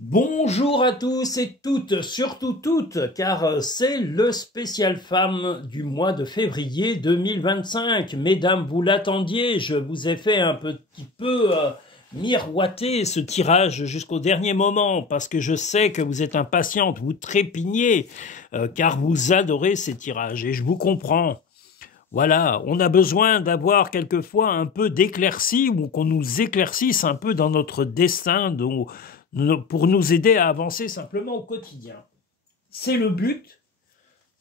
Bonjour à tous et toutes, surtout toutes, car c'est le spécial femme du mois de février 2025. Mesdames, vous l'attendiez, je vous ai fait un petit peu miroiter ce tirage jusqu'au dernier moment, parce que je sais que vous êtes impatientes, vous trépignez, car vous adorez ces tirages, et je vous comprends. Voilà, on a besoin d'avoir quelquefois un peu d'éclaircie ou qu'on nous éclaircisse un peu dans notre destin pour nous aider à avancer simplement au quotidien. C'est le but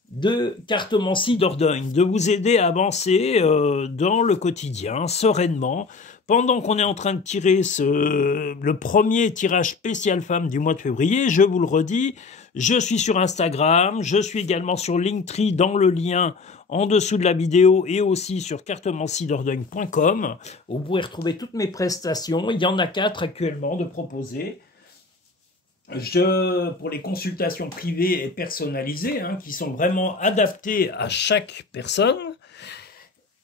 de Cartomancie Dordogne, de vous aider à avancer dans le quotidien, sereinement, pendant qu'on est en train de tirer le premier tirage spécial femme du mois de février. Je vous le redis, je suis sur Instagram, je suis également sur Linktree dans le lien en dessous de la vidéo et aussi sur cartomanciedordogne.com. Vous pouvez retrouver toutes mes prestations, il y en a 4 actuellement de proposées. Pour les consultations privées et personnalisées, qui sont vraiment adaptées à chaque personne.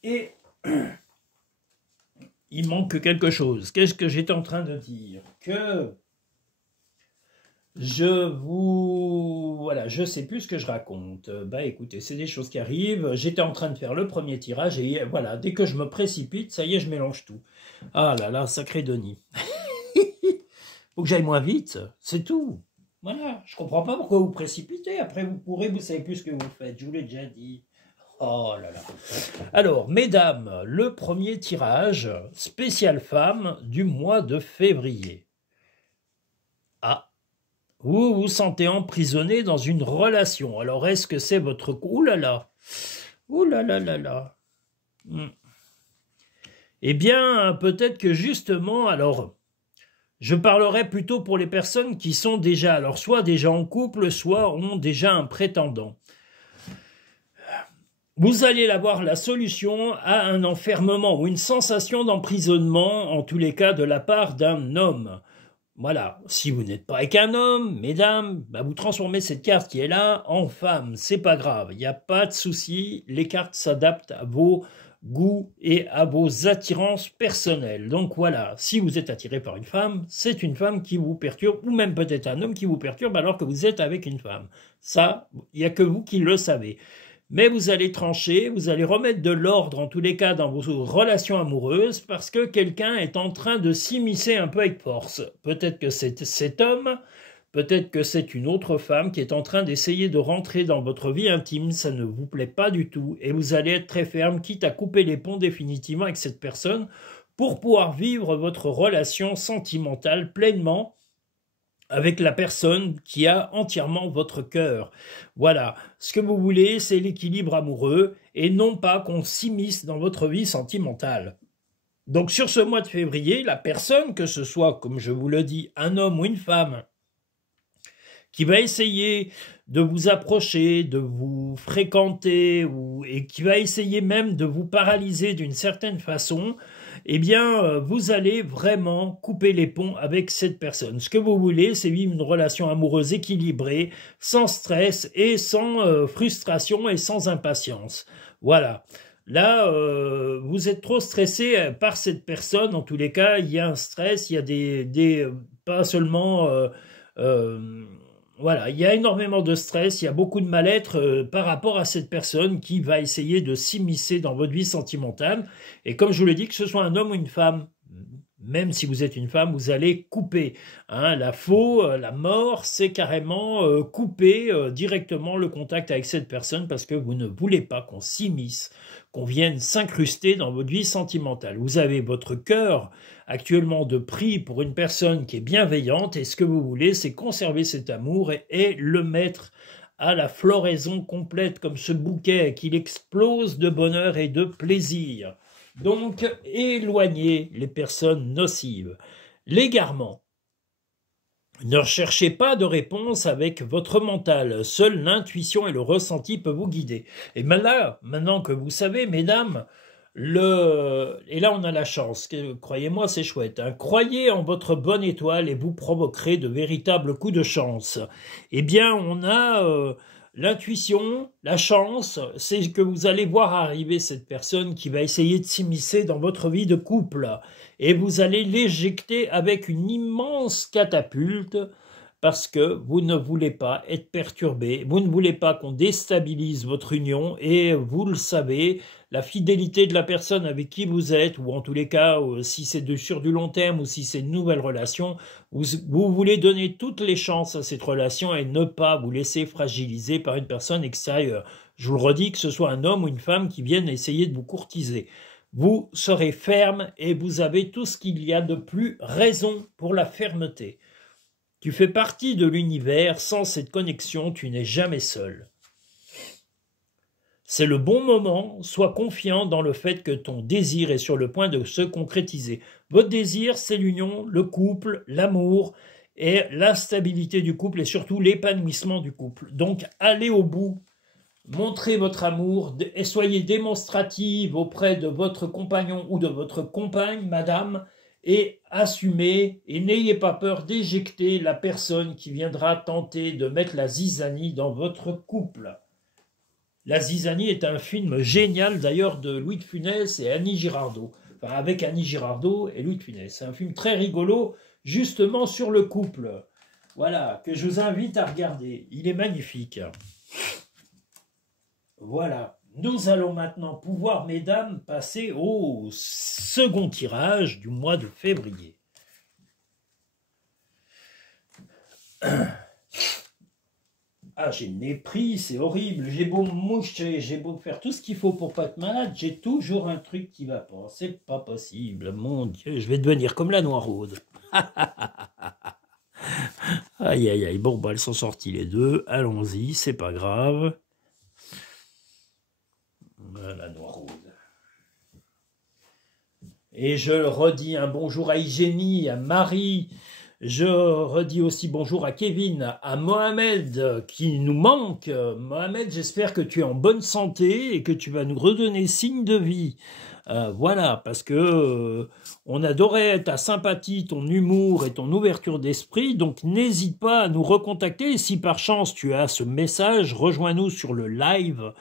Et il manque quelque chose. Qu'est-ce que j'étais en train de dire? Que voilà, je sais plus ce que je raconte. Bah écoutez, c'est des choses qui arrivent. J'étais en train de faire le premier tirage et voilà, dès que je me précipite, ça y est, je mélange tout. Ah là là, sacré Denis. Faut que j'aille moins vite, c'est tout. Voilà, je comprends pas pourquoi vous précipitez. Après, vous savez plus ce que vous faites. Je vous l'ai déjà dit. Oh là là. Alors, mesdames, le premier tirage spécial femme du mois de février. Ah, vous vous sentez emprisonné dans une relation. Alors, est-ce que c'est votre... Ouh là là. Ouh là là là là. Eh bien, peut-être que justement, alors... Je parlerai plutôt pour les personnes qui sont déjà, alors soit déjà en couple, soit ont déjà un prétendant. Vous allez avoir la solution à un enfermement ou une sensation d'emprisonnement, en tous les cas de la part d'un homme. Voilà, si vous n'êtes pas avec un homme, mesdames, vous transformez cette carte qui est là en femme, c'est pas grave, il n'y a pas de souci, les cartes s'adaptent à vos goûts et à vos attirances personnelles. Donc voilà, si vous êtes attiré par une femme, c'est une femme qui vous perturbe, ou même peut-être un homme qui vous perturbe alors que vous êtes avec une femme. Ça, il n'y a que vous qui le savez. Mais vous allez trancher, vous allez remettre de l'ordre en tous les cas dans vos relations amoureuses parce que quelqu'un est en train de s'immiscer un peu avec force. Peut-être que c'est cet homme, peut-être que c'est une autre femme qui est en train d'essayer de rentrer dans votre vie intime, ça ne vous plaît pas du tout et vous allez être très ferme, quitte à couper les ponts définitivement avec cette personne pour pouvoir vivre votre relation sentimentale pleinement avec la personne qui a entièrement votre cœur. Voilà, ce que vous voulez, c'est l'équilibre amoureux, et non pas qu'on s'immisce dans votre vie sentimentale. Donc sur ce mois de février, la personne, que ce soit, comme je vous le dis, un homme ou une femme, qui va essayer de vous approcher, de vous fréquenter, et qui va essayer même de vous paralyser d'une certaine façon, eh bien, vous allez vraiment couper les ponts avec cette personne. Ce que vous voulez, c'est vivre une relation amoureuse équilibrée, sans stress et sans frustration et sans impatience. Voilà. Là, vous êtes trop stressé par cette personne. En tous les cas, il y a un stress, il y a pas seulement... voilà, il y a énormément de stress, il y a beaucoup de mal-être par rapport à cette personne qui va essayer de s'immiscer dans votre vie sentimentale. Et comme je vous l'ai dit, que ce soit un homme ou une femme, même si vous êtes une femme, vous allez couper. La la mort, c'est carrément couper directement le contact avec cette personne parce que vous ne voulez pas qu'on s'immisce, qu'on vienne s'incruster dans votre vie sentimentale. Vous avez votre cœur actuellement de prix pour une personne qui est bienveillante et ce que vous voulez, c'est conserver cet amour et le mettre à la floraison complète comme ce bouquet, qu'il explose de bonheur et de plaisir. Donc, éloignez les personnes nocives. L'égarement. Ne recherchez pas de réponse avec votre mental. Seule l'intuition et le ressenti peuvent vous guider. Et maintenant que vous savez, mesdames, et là on a la chance, croyez-moi c'est chouette, croyez en votre bonne étoile et vous provoquerez de véritables coups de chance. Eh bien on a l'intuition, la chance, c'est que vous allez voir arriver cette personne qui va essayer de s'immiscer dans votre vie de couple et vous allez l'éjecter avec une immense catapulte parce que vous ne voulez pas être perturbé, vous ne voulez pas qu'on déstabilise votre union, et vous le savez, la fidélité de la personne avec qui vous êtes, ou en tous les cas, si c'est sur du long terme, ou si c'est une nouvelle relation, vous voulez donner toutes les chances à cette relation et ne pas vous laisser fragiliser par une personne extérieure. Je vous le redis, que ce soit un homme ou une femme qui viennent essayer de vous courtiser. Vous serez ferme et vous avez tout ce qu'il y a de plus raison pour la fermeté. Tu fais partie de l'univers, sans cette connexion, tu n'es jamais seul. C'est le bon moment, sois confiant dans le fait que ton désir est sur le point de se concrétiser. Votre désir, c'est l'union, le couple, l'amour et la stabilité du couple et surtout l'épanouissement du couple. Donc allez au bout, montrez votre amour et soyez démonstrative auprès de votre compagnon ou de votre compagne, madame, et assumez et n'ayez pas peur d'éjecter la personne qui viendra tenter de mettre la zizanie dans votre couple. La zizanie est un film génial d'ailleurs de Louis de Funès et Annie Girardot. Enfin, avec Annie Girardot et Louis de Funès. C'est un film très rigolo, justement sur le couple. Voilà, que je vous invite à regarder. Il est magnifique. Voilà. Nous allons maintenant pouvoir, mesdames, passer au second tirage du mois de février. Ah, j'ai le nez pris, c'est horrible. J'ai beau me moucher, j'ai beau faire tout ce qu'il faut pour pas être malade, j'ai toujours un truc qui va pas. C'est pas possible, mon Dieu, je vais devenir comme la Noiraude. Aïe, aïe, aïe. Bon, bah, elles sont sorties les deux. Allons-y, c'est pas grave. La Noiraude. Et je redis un bonjour à Hygiénie, à Marie. Je redis aussi bonjour à Kevin, à Mohamed qui nous manque. Mohamed, j'espère que tu es en bonne santé et que tu vas nous redonner signe de vie. Voilà, parce que on adorait ta sympathie, ton humour et ton ouverture d'esprit, donc n'hésite pas à nous recontacter. Et si par chance tu as ce message, rejoins-nous sur le live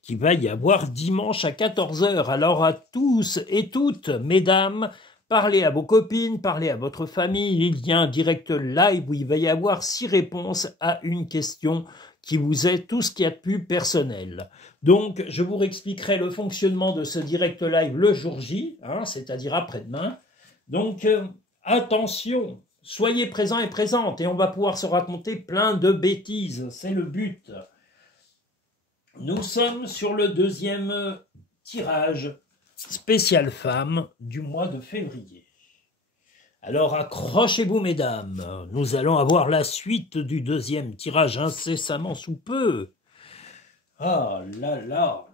qui va y avoir dimanche à 14 h. Alors à tous et toutes, mesdames, parlez à vos copines, parlez à votre famille. Il y a un direct live où il va y avoir 6 réponses à une question qui vous est tout ce qu'il y a de plus personnel. Donc, je vous réexpliquerai le fonctionnement de ce direct live le jour J, c'est-à-dire après-demain. Donc, attention, soyez présents et présentes, et on va pouvoir se raconter plein de bêtises, c'est le but. Nous sommes sur le deuxième tirage spécial femme du mois de février. Alors accrochez-vous mesdames, nous allons avoir la suite du deuxième tirage incessamment sous peu. Ah là là.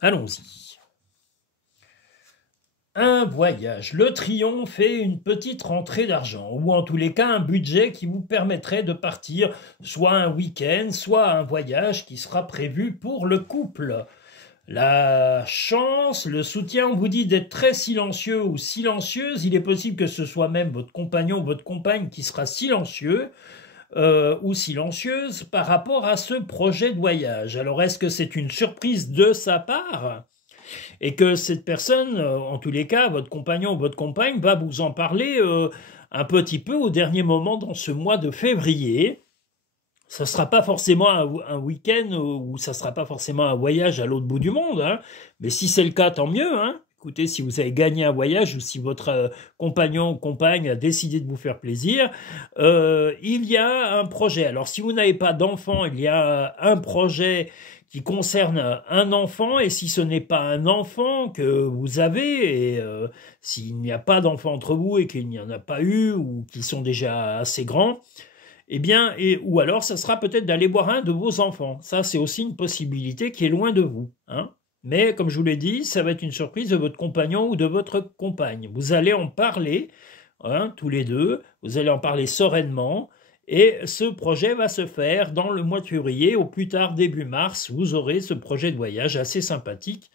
Allons-y. Un voyage. Le triomphe est une petite rentrée d'argent, ou en tous les cas un budget qui vous permettrait de partir soit un week-end, soit un voyage qui sera prévu pour le couple. La chance, le soutien, on vous dit d'être très silencieux ou silencieuse. Il est possible que ce soit même votre compagnon ou votre compagne qui sera silencieux ou silencieuse par rapport à ce projet de voyage. Alors est-ce que c'est une surprise de sa part ? Et que cette personne, en tous les cas, votre compagnon ou votre compagne, va vous en parler un petit peu au dernier moment dans ce mois de février. Ça ne sera pas forcément un week-end ou ça ne sera pas forcément un voyage à l'autre bout du monde. Mais si c'est le cas, tant mieux. Écoutez, si vous avez gagné un voyage ou si votre compagnon ou compagne a décidé de vous faire plaisir, il y a un projet. Alors, si vous n'avez pas d'enfant, il y a un projet qui concerne un enfant, et si ce n'est pas un enfant que vous avez, et s'il n'y a pas d'enfant entre vous et qu'il n'y en a pas eu, ou qu'ils sont déjà assez grands, eh bien, ou alors ça sera peut-être d'aller voir un de vos enfants. Ça, c'est aussi une possibilité qui est loin de vous. Mais, comme je vous l'ai dit, ça va être une surprise de votre compagnon ou de votre compagne. Vous allez en parler, tous les deux, vous allez en parler sereinement, et ce projet va se faire dans le mois de février, au plus tard début mars. Vous aurez ce projet de voyage assez sympathique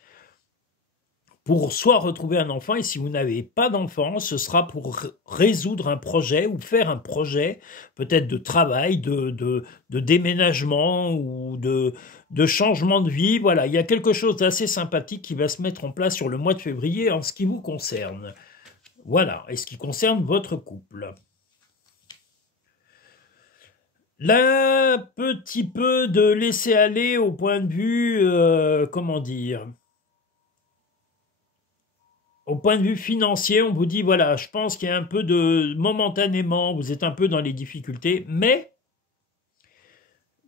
pour soit retrouver un enfant, et si vous n'avez pas d'enfant, ce sera pour résoudre un projet ou faire un projet peut-être de travail, de déménagement ou de changement de vie. Voilà, il y a quelque chose d'assez sympathique qui va se mettre en place sur le mois de février en ce qui vous concerne. Voilà, et ce qui concerne votre couple. Là, petit peu de laisser aller au point de vue, comment dire, au point de vue financier, on vous dit, voilà, je pense qu'il y a un peu de, momentanément, vous êtes un peu dans les difficultés, mais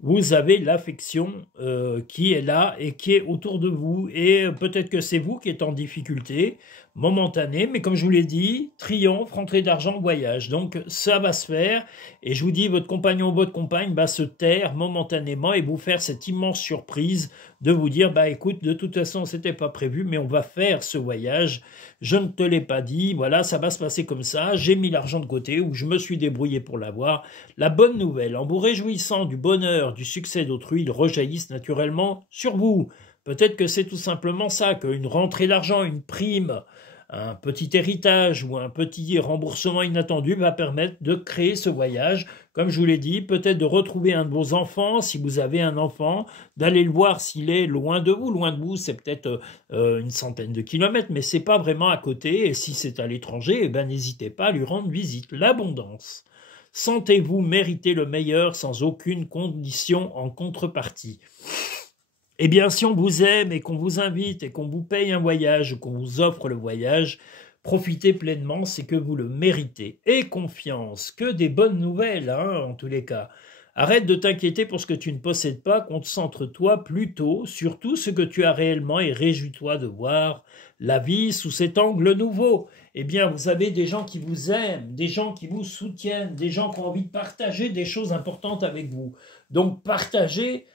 vous avez l'affection qui est là et qui est autour de vous. Et peut-être que c'est vous qui êtes en difficulté, momentanée, mais comme je vous l'ai dit, triomphe, rentrée d'argent, voyage. Donc ça va se faire. Et je vous dis, votre compagnon ou votre compagne va se taire momentanément et vous faire cette immense surprise de vous dire, bah écoute, de toute façon, c'était pas prévu, mais on va faire ce voyage. Je ne te l'ai pas dit, voilà, ça va se passer comme ça. J'ai mis l'argent de côté ou je me suis débrouillé pour l'avoir. La bonne nouvelle, en vous réjouissant du bonheur, du succès d'autrui, ils rejaillissent naturellement sur vous. Peut-être que c'est tout simplement ça, qu'une rentrée d'argent, une prime, un petit héritage ou un petit remboursement inattendu va permettre de créer ce voyage. Comme je vous l'ai dit, peut-être de retrouver un de vos enfants, si vous avez un enfant, d'aller le voir s'il est loin de vous. Loin de vous, c'est peut-être une centaine de kilomètres, mais c'est pas vraiment à côté. Et si c'est à l'étranger, eh ben, n'hésitez pas à lui rendre visite. L'abondance. Sentez-vous mériter le meilleur sans aucune condition en contrepartie. Eh bien, si on vous aime et qu'on vous invite et qu'on vous paye un voyage ou qu'on vous offre le voyage, profitez pleinement, c'est que vous le méritez. Et confiance, que des bonnes nouvelles, hein, en tous les cas. Arrête de t'inquiéter pour ce que tu ne possèdes pas, concentre-toi plutôt sur tout ce que tu as réellement et réjouis-toi de voir la vie sous cet angle nouveau. Eh bien, vous avez des gens qui vous aiment, des gens qui vous soutiennent, des gens qui ont envie de partager des choses importantes avec vous. Donc, partagez.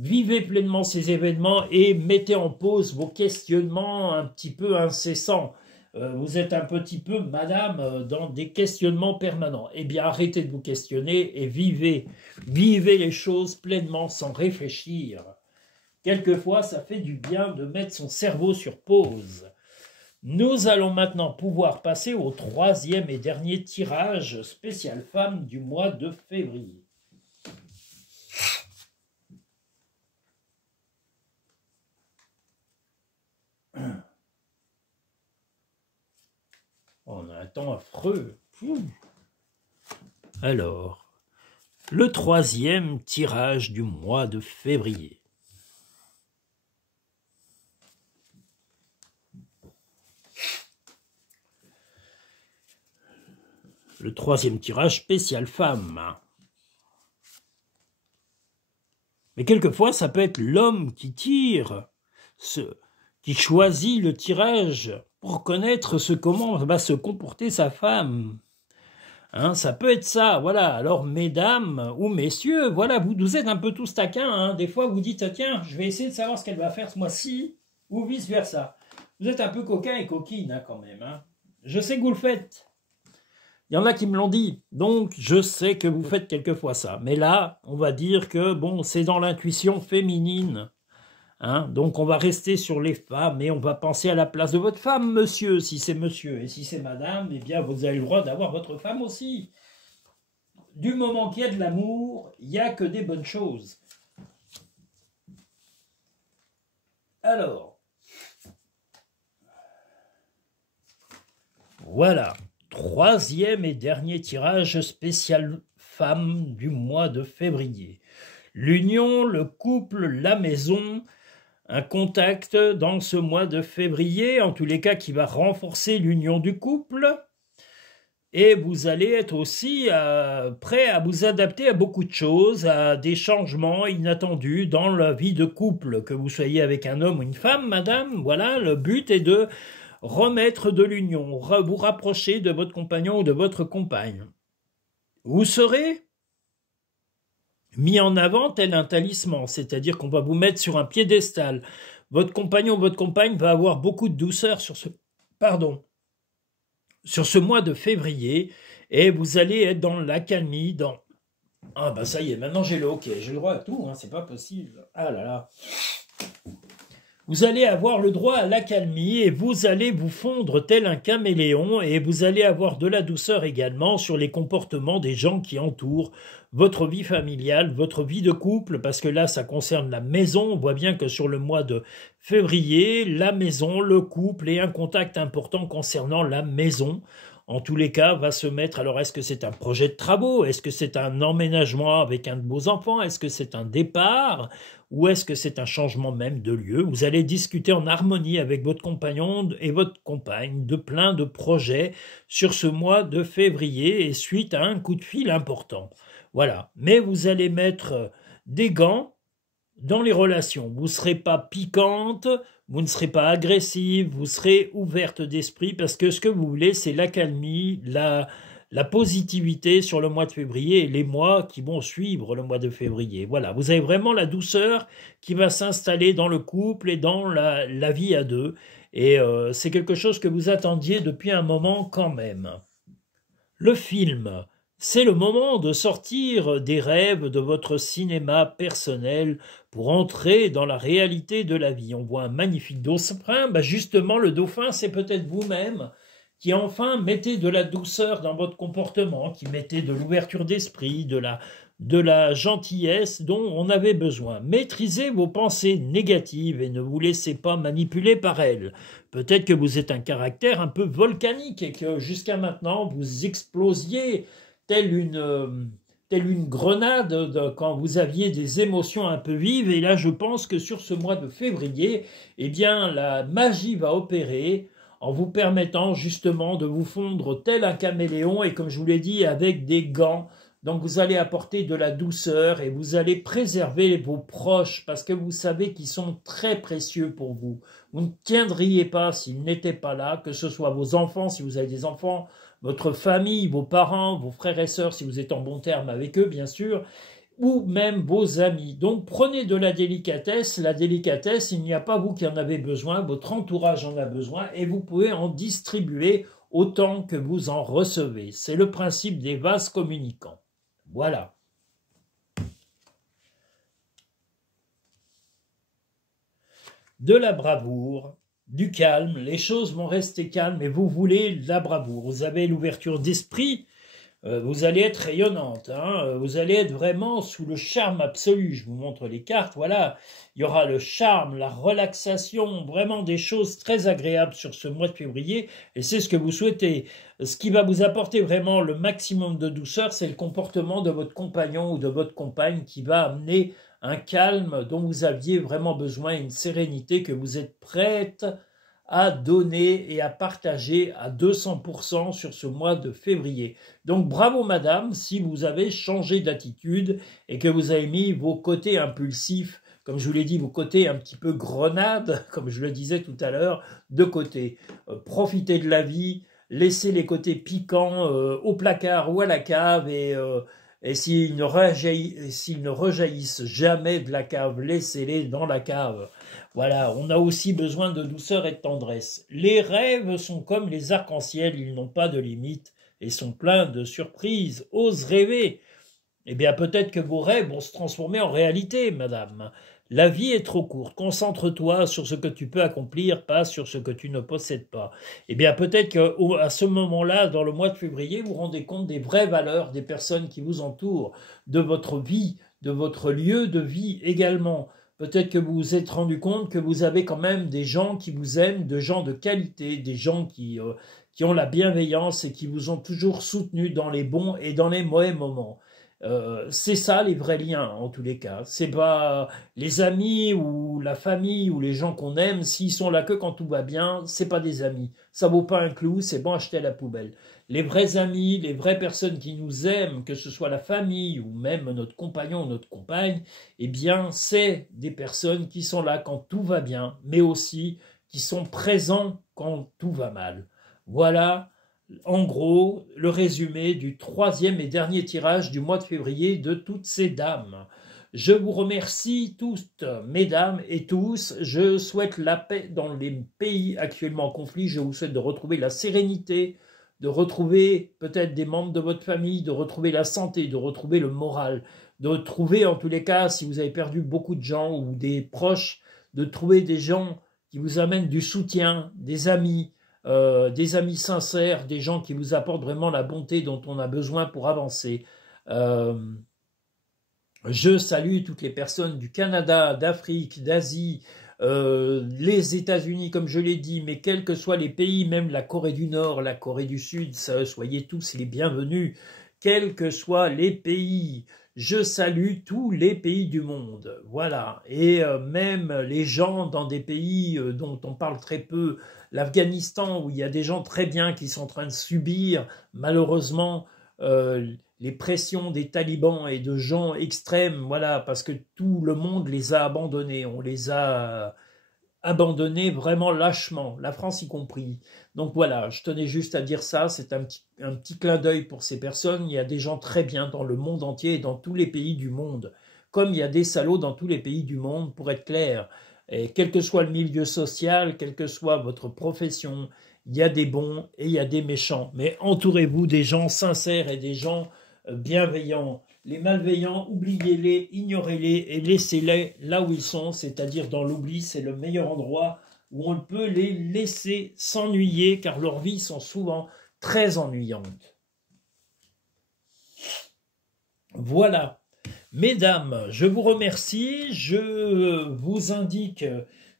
Vivez pleinement ces événements et mettez en pause vos questionnements un petit peu incessants. Vous êtes un petit peu, madame, dans des questionnements permanents. Eh bien, arrêtez de vous questionner et vivez. Vivez les choses pleinement sans réfléchir. Quelquefois, ça fait du bien de mettre son cerveau sur pause. Nous allons maintenant pouvoir passer au troisième et dernier tirage spécial femme du mois de février. On a un temps affreux. Alors, le troisième tirage du mois de février. Le troisième tirage spécial femme. Mais quelquefois, ça peut être l'homme qui tire, qui choisit le tirage pour connaître comment va se comporter sa femme. Hein, ça peut être ça, voilà. Alors, mesdames ou messieurs, voilà, vous êtes un peu tous taquins. Hein. Des fois, vous dites, tiens, je vais essayer de savoir ce qu'elle va faire ce mois-ci, ou vice-versa. Vous êtes un peu coquin et coquine, hein, quand même. Hein. Je sais que vous le faites. Il y en a qui me l'ont dit, donc je sais que vous faites quelquefois ça. Mais là, on va dire que, bon, c'est dans l'intuition féminine. Hein, donc on va rester sur les femmes et on va penser à la place de votre femme, monsieur, si c'est monsieur. Et si c'est madame, eh bien vous avez le droit d'avoir votre femme aussi. Du moment qu'il y a de l'amour, il n'y a que des bonnes choses. Alors, voilà, troisième et dernier tirage spécial femme du mois de février. L'union, le couple, la maison, un contact dans ce mois de février, en tous les cas qui va renforcer l'union du couple. Et vous allez être aussi prêt à vous adapter à beaucoup de choses, à des changements inattendus dans la vie de couple, que vous soyez avec un homme ou une femme, madame. Voilà, le but est de remettre de l'union, vous rapprocher de votre compagnon ou de votre compagne. Vous serez mis en avant tel un talisman, c'est-à-dire qu'on va vous mettre sur un piédestal. Votre compagnon ou votre compagne va avoir beaucoup de douceur sur ce mois de février, et vous allez être dans l'accalmie, dans... Ah ben ça y est, maintenant j'ai le hockey, j'ai le droit à tout, hein, c'est pas possible. Ah là là. Vous allez avoir le droit à l'accalmie et vous allez vous fondre tel un caméléon et vous allez avoir de la douceur également sur les comportements des gens qui entourent votre vie familiale, votre vie de couple, parce que là, ça concerne la maison. On voit bien que sur le mois de février, la maison, le couple et un contact important concernant la maison. en tous les cas, va se mettre. Alors, est-ce que c'est un projet de travaux? Est-ce que c'est un emménagement avec un de vos enfants? Est-ce que c'est un départ? Ou est-ce que c'est un changement même de lieu? Vous allez discuter en harmonie avec votre compagnon et votre compagne de plein de projets sur ce mois de février et suite à un coup de fil important. Voilà. Mais vous allez mettre des gants dans les relations. Vous ne serez pas piquante, vous ne serez pas agressive, vous serez ouverte d'esprit parce que ce que vous voulez, c'est l'accalmie, la positivité sur le mois de février et les mois qui vont suivre le mois de février. Voilà, vous avez vraiment la douceur qui va s'installer dans le couple et dans la vie à deux. Et c'est quelque chose que vous attendiez depuis un moment quand même. Le film. C'est le moment de sortir des rêves de votre cinéma personnel pour entrer dans la réalité de la vie. On voit un magnifique dauphin. Justement, le dauphin, c'est peut-être vous-même qui enfin mettez de la douceur dans votre comportement, qui mettez de l'ouverture d'esprit, de la gentillesse dont on avait besoin. Maîtrisez vos pensées négatives et ne vous laissez pas manipuler par elles. Peut-être que vous êtes un caractère un peu volcanique et que jusqu'à maintenant vous explosiez telle une grenade quand vous aviez des émotions un peu vives. Et là, je pense que sur ce mois de février, eh bien, la magie va opérer en vous permettant justement de vous fondre tel un caméléon et comme je vous l'ai dit, avec des gants. Donc vous allez apporter de la douceur et vous allez préserver vos proches parce que vous savez qu'ils sont très précieux pour vous. Vous ne tiendriez pas s'ils n'étaient pas là, que ce soit vos enfants, si vous avez des enfants, votre famille, vos parents, vos frères et sœurs, si vous êtes en bon terme avec eux, bien sûr, ou même vos amis. Donc prenez de la délicatesse. La délicatesse, il n'y a pas vous qui en avez besoin, votre entourage en a besoin et vous pouvez en distribuer autant que vous en recevez. C'est le principe des vases communicants. Voilà. De la bravoure, du calme, les choses vont rester calmes et vous voulez de la bravoure. Vous avez l'ouverture d'esprit, vous allez être rayonnante, hein, vous allez être vraiment sous le charme absolu. Je vous montre les cartes, voilà. Il y aura le charme, la relaxation, vraiment des choses très agréables sur ce mois de février et c'est ce que vous souhaitez. Ce qui va vous apporter vraiment le maximum de douceur, c'est le comportement de votre compagnon ou de votre compagne qui va amener un calme dont vous aviez vraiment besoin, une sérénité que vous êtes prête à donner et à partager à 200% sur ce mois de février. Donc bravo madame si vous avez changé d'attitude et que vous avez mis vos côtés impulsifs, comme je vous l'ai dit, vos côtés un petit peu grenades, comme je le disais tout à l'heure, de côté. Profitez de la vie, laissez les côtés piquants au placard ou à la cave et s'ils ne rejaillissent jamais de la cave, laissez-les dans la cave. Voilà, on a aussi besoin de douceur et de tendresse. Les rêves sont comme les arcs-en-ciel, ils n'ont pas de limite et sont pleins de surprises. Ose rêver. Eh bien, peut-être que vos rêves vont se transformer en réalité, madame. La vie est trop courte. Concentre-toi sur ce que tu peux accomplir, pas sur ce que tu ne possèdes pas. Eh bien, peut-être qu'à ce moment-là, dans le mois de février, vous vous rendez compte des vraies valeurs des personnes qui vous entourent, de votre vie, de votre lieu de vie également. Peut-être que vous vous êtes rendu compte que vous avez quand même des gens qui vous aiment, des gens de qualité, des gens qui ont la bienveillance et qui vous ont toujours soutenu dans les bons et dans les mauvais moments. C'est ça les vrais liens en tous les cas. C'est pas les amis ou la famille ou les gens qu'on aime, s'ils sont là que quand tout va bien, c'est pas des amis. Ça vaut pas un clou, c'est bon acheter à la poubelle. Les vrais amis, les vraies personnes qui nous aiment, que ce soit la famille ou même notre compagnon ou notre compagne, eh bien c'est des personnes qui sont là quand tout va bien, mais aussi qui sont présents quand tout va mal. Voilà. En gros, le résumé du troisième et dernier tirage du mois de février de toutes ces dames. Je vous remercie toutes, mesdames et tous. Je souhaite la paix dans les pays actuellement en conflit. Je vous souhaite de retrouver la sérénité, de retrouver peut-être des membres de votre famille, de retrouver la santé, de retrouver le moral, de trouver en tous les cas, si vous avez perdu beaucoup de gens ou des proches, de trouver des gens qui vous amènent du soutien, des amis sincères, des gens qui vous apportent vraiment la bonté dont on a besoin pour avancer. Je salue toutes les personnes du Canada, d'Afrique, d'Asie, les États-Unis, comme je l'ai dit, mais quels que soient les pays, même la Corée du Nord, la Corée du Sud, soyez tous les bienvenus, quels que soient les pays. Je salue tous les pays du monde, voilà. Et même les gens dans des pays dont on parle très peu, l'Afghanistan, où il y a des gens très bien qui sont en train de subir, malheureusement, les pressions des talibans et de gens extrêmes, voilà, parce que tout le monde les a abandonnés, on les a abandonnés vraiment lâchement, la France y compris. Donc voilà, je tenais juste à dire ça, c'est un petit clin d'œil pour ces personnes. Il y a des gens très bien dans le monde entier et dans tous les pays du monde, comme il y a des salauds dans tous les pays du monde, pour être clair. Et quel que soit le milieu social, quelle que soit votre profession, il y a des bons et il y a des méchants. Mais entourez-vous des gens sincères et des gens bienveillants. Les malveillants, oubliez-les, ignorez-les et laissez-les là où ils sont, c'est-à-dire dans l'oubli. C'est le meilleur endroit où on peut les laisser s'ennuyer, car leurs vies sont souvent très ennuyantes. Voilà. Mesdames, je vous remercie. Je vous indique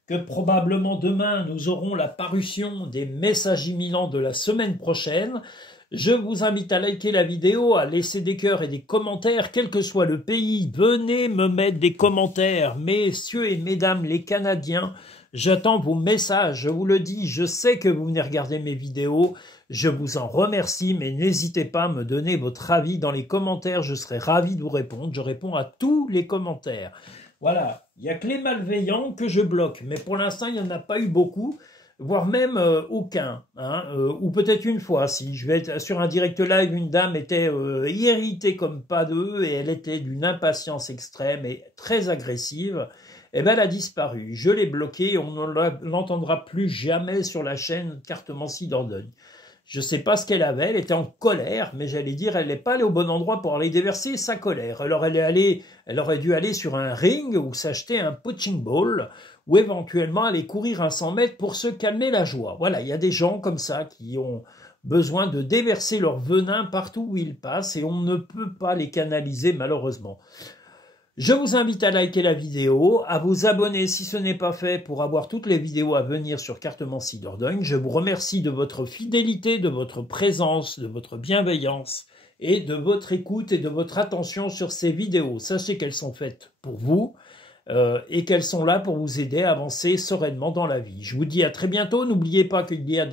que probablement demain, nous aurons la parution des messages imminents de la semaine prochaine. Je vous invite à liker la vidéo, à laisser des cœurs et des commentaires, quel que soit le pays. Venez me mettre des commentaires, messieurs et mesdames les Canadiens. J'attends vos messages, je vous le dis, je sais que vous venez regarder mes vidéos. Je vous en remercie, mais n'hésitez pas à me donner votre avis dans les commentaires. Je serai ravi de vous répondre. Je réponds à tous les commentaires. Voilà, il n'y a que les malveillants que je bloque. Mais pour l'instant, il n'y en a pas eu beaucoup, voire même aucun. Hein, ou peut-être une fois, si. Je vais être sur un direct live, une dame était irritée comme pas deux et elle était d'une impatience extrême et très agressive. Eh bien, elle a disparu. Je l'ai bloquée. On ne l'entendra plus jamais sur la chaîne Cartomancie Dordogne. Je ne sais pas ce qu'elle avait, elle était en colère, mais j'allais dire, elle n'est pas allée au bon endroit pour aller déverser sa colère. Alors elle aurait dû aller sur un ring ou s'acheter un punching ball, ou éventuellement aller courir un 100 mètres pour se calmer la joie. Voilà, il y a des gens comme ça qui ont besoin de déverser leur venin partout où ils passent, et on ne peut pas les canaliser malheureusement. Je vous invite à liker la vidéo, à vous abonner si ce n'est pas fait pour avoir toutes les vidéos à venir sur Cartomancie Dordogne. Je vous remercie de votre fidélité, de votre présence, de votre bienveillance et de votre écoute et de votre attention sur ces vidéos. Sachez qu'elles sont faites pour vous et qu'elles sont là pour vous aider à avancer sereinement dans la vie. Je vous dis à très bientôt. N'oubliez pas qu'il y a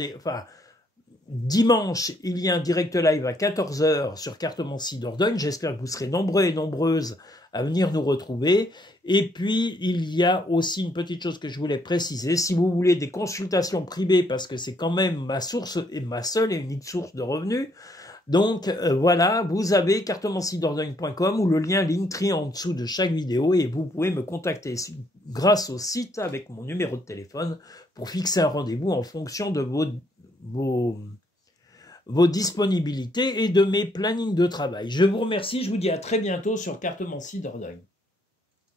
dimanche, il y a un direct live à 14 h sur Cartomancie Dordogne. J'espère que vous serez nombreux et nombreuses à venir nous retrouver. Et puis, il y a aussi une petite chose que je voulais préciser. Si vous voulez des consultations privées, parce que c'est quand même ma source et ma seule et unique source de revenus, donc voilà, vous avez cartomanciedordogne.com ou le lien Linktree en dessous de chaque vidéo et vous pouvez me contacter grâce au site avec mon numéro de téléphone pour fixer un rendez-vous en fonction de vos disponibilités et de mes plannings de travail. Je vous remercie, je vous dis à très bientôt sur Cartomancie Dordogne.